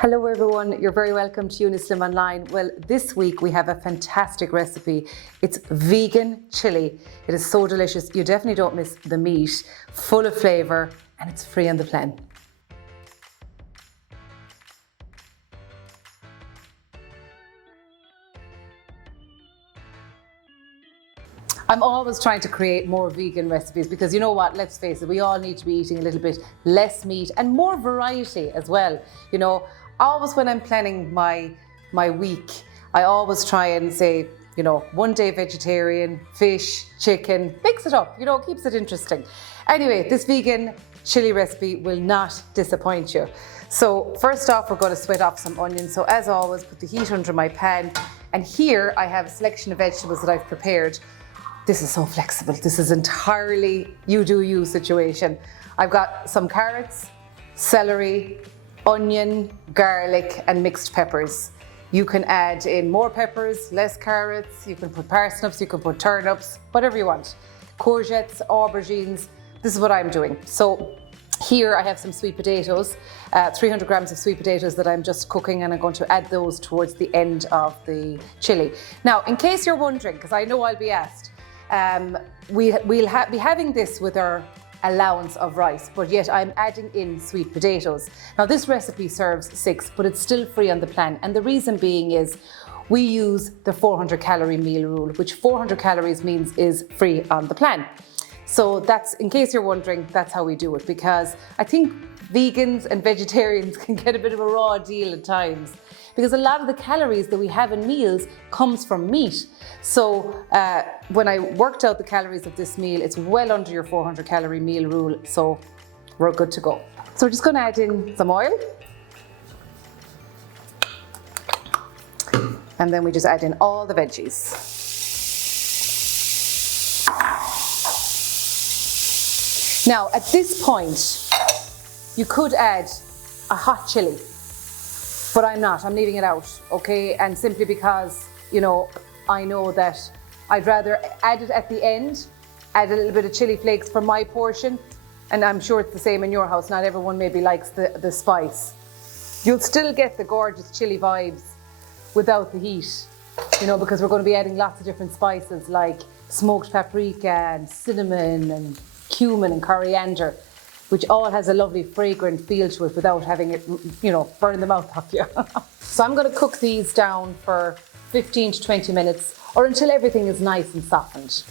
Hello everyone, you're very welcome to Unislim Online. Well, this week we have a fantastic recipe. It's vegan chili. It is so delicious. You definitely don't miss the meat, full of flavour, and it's free on the plan. I'm always trying to create more vegan recipes because you know what, let's face it, we all need to be eating a little bit less meat and more variety as well. You know, always when I'm planning my week, I always try and say, you know, one day vegetarian, fish, chicken, mix it up, you know, keeps it interesting. Anyway, this vegan chili recipe will not disappoint you. So first off, we're going to sweat off some onions. So as always, put the heat under my pan. And here I have a selection of vegetables that I've prepared. This is so flexible. This is entirely you do you situation. I've got some carrots, celery, onion, garlic, and mixed peppers. You can add in more peppers, less carrots, you can put parsnips, you can put turnips, whatever you want. Courgettes, aubergines, this is what I'm doing. So here I have some sweet potatoes, 300 grams of sweet potatoes that I'm just cooking, and I'm going to add those towards the end of the chili. Now, in case you're wondering, because I know I'll be asked, we'll be having this with our allowance of rice, but yet I'm adding in sweet potatoes. Now this recipe serves 6, but it's still free on the plan, and the reason being is we use the 400 calorie meal rule, which 400 calories means is free on the plan. So that's, in case you're wondering, that's how we do it, because I think vegans and vegetarians can get a bit of a raw deal at times, because a lot of the calories that we have in meals comes from meat. So when I worked out the calories of this meal, it's well under your 400 calorie meal rule, so we're good to go. So we're just going to add in some oil. And then we just add in all the veggies. Now at this point, you could add a hot chili, but I'm not, I'm leaving it out, okay? And simply because, you know, I know that I'd rather add it at the end, add a little bit of chili flakes for my portion, and I'm sure it's the same in your house. Not everyone maybe likes the spice. You'll still get the gorgeous chili vibes without the heat, you know, because we're going to be adding lots of different spices like smoked paprika and cinnamon and cumin and coriander, which all has a lovely fragrant feel to it without having it, you know, burn the mouth off you. So I'm going to cook these down for 15 to 20 minutes or until everything is nice and softened.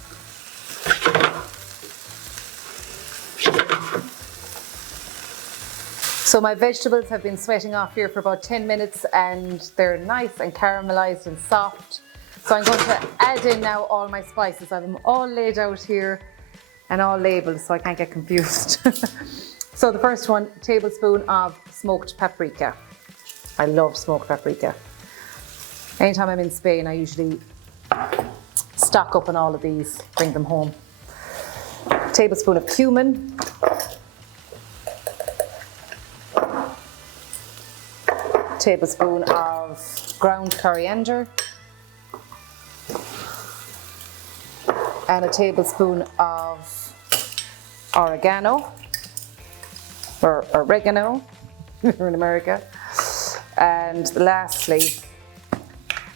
So my vegetables have been sweating off here for about 10 minutes and they're nice and caramelized and soft. So I'm going to add in now all my spices. I have them all laid out here and all labeled so I can't get confused. So the first one, a tablespoon of smoked paprika. I love smoked paprika. Anytime I'm in Spain, I usually stock up on all of these, bring them home. A tablespoon of cumin. A tablespoon of ground coriander. And a tablespoon of oregano, or oregano, if you're in America. And lastly,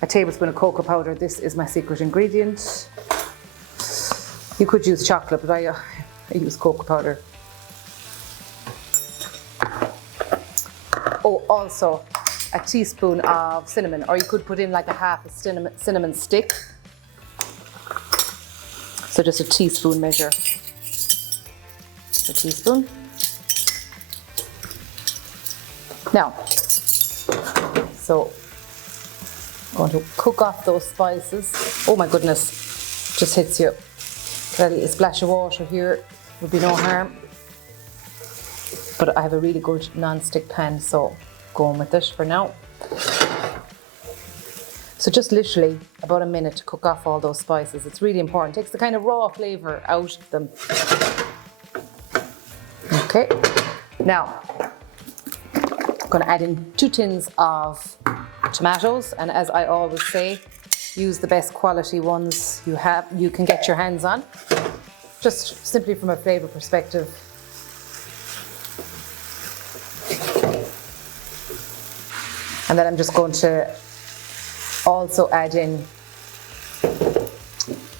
a tablespoon of cocoa powder. This is my secret ingredient. You could use chocolate, but I use cocoa powder. Oh, also a teaspoon of cinnamon, or you could put in like a half a cinnamon stick. So just a teaspoon measure. A teaspoon. Now, so I'm going to cook off those spices. Oh my goodness, just hits you. A little splash of water here would be no harm. But I have a really good non-stick pan, so going with it for now. So just literally about a minute to cook off all those spices. It's really important. It takes the kind of raw flavour out of them. Okay, now I'm going to add in 2 tins of tomatoes, and as I always say, use the best quality ones you can get your hands on, just simply from a flavour perspective. And then I'm just going to also add in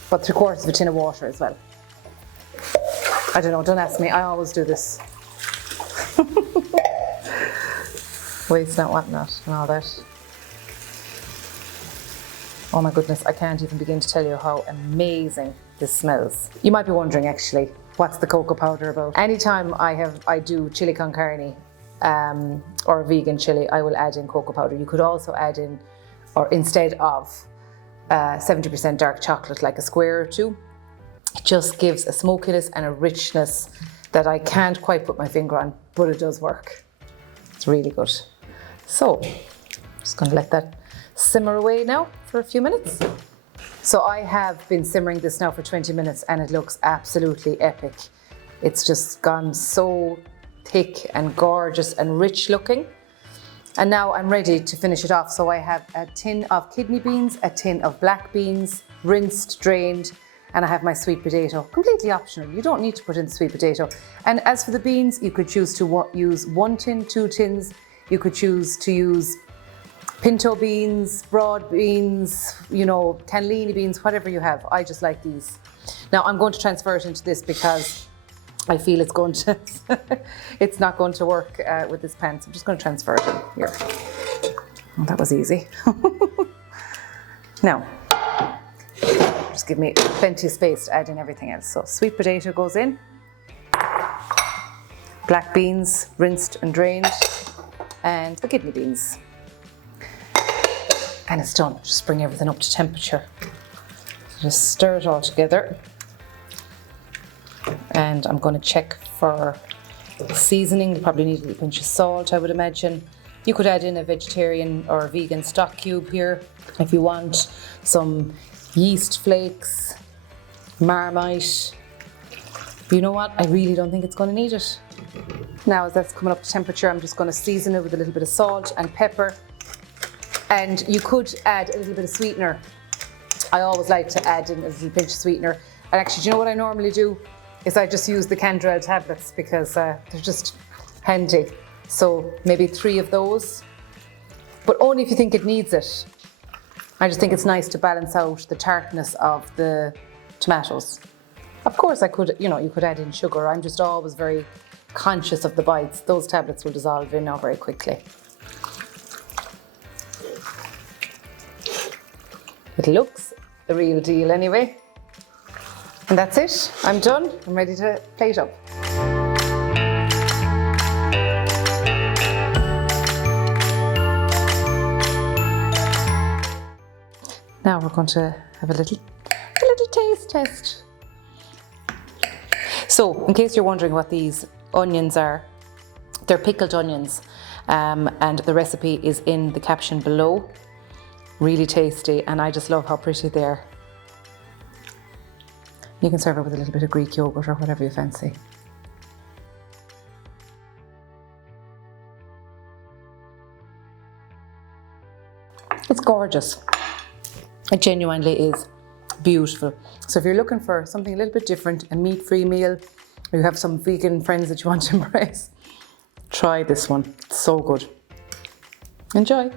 about 3/4 of a tin of water as well. I don't know, don't ask me, I always do this. Waste not, want not, and all that. Oh my goodness, I can't even begin to tell you how amazing this smells. You might be wondering actually, what's the cocoa powder about? Anytime I do chili con carne or a vegan chili, I will add in cocoa powder. You could also add in, or instead of 70% dark chocolate, like a square or two. It just gives a smokiness and a richness that I can't quite put my finger on, but it does work. It's really good. So, just gonna let that simmer away now for a few minutes. So I have been simmering this now for 20 minutes and it looks absolutely epic. It's just gone so thick and gorgeous and rich looking. And now I'm ready to finish it off. So I have a tin of kidney beans, a tin of black beans, rinsed, drained, and I have my sweet potato. Completely optional, you don't need to put in the sweet potato. And as for the beans, you could choose to use 1 tin, 2 tins. You could choose to use pinto beans, broad beans, you know, cannellini beans, whatever you have. I just like these. Now I'm going to transfer it into this because I feel it's going to, it's not going to work with this pan. So I'm just going to transfer it in here. Oh, that was easy. Now, just give me plenty of space to add in everything else. So sweet potato goes in, black beans, rinsed and drained, and the kidney beans. And it's done. Just bring everything up to temperature. So just stir it all together. And I'm going to check for seasoning. You probably need a little pinch of salt, I would imagine. You could add in a vegetarian or a vegan stock cube here if you want. Some yeast flakes, Marmite. You know what? I really don't think it's going to need it. Now as that's coming up to temperature, I'm just going to season it with a little bit of salt and pepper. And you could add a little bit of sweetener. I always like to add in a little pinch of sweetener. And actually, do you know what I normally do? Is I just use the Canderel tablets because they're just handy. So maybe 3 of those, but only if you think it needs it. I just think it's nice to balance out the tartness of the tomatoes. Of course I could, you know, you could add in sugar. I'm just always very conscious of the bites. Those tablets will dissolve in now very quickly. It looks the real deal anyway. And that's it, I'm done. I'm ready to plate up. Now we're going to have a little taste test. So, in case you're wondering what these onions are, they're pickled onions, and the recipe is in the caption below. Really tasty, and I just love how pretty they are. You can serve it with a little bit of Greek yogurt or whatever you fancy. It's gorgeous. It genuinely is beautiful. So if you're looking for something a little bit different, a meat-free meal, or you have some vegan friends that you want to embrace, try this one. It's so good. Enjoy.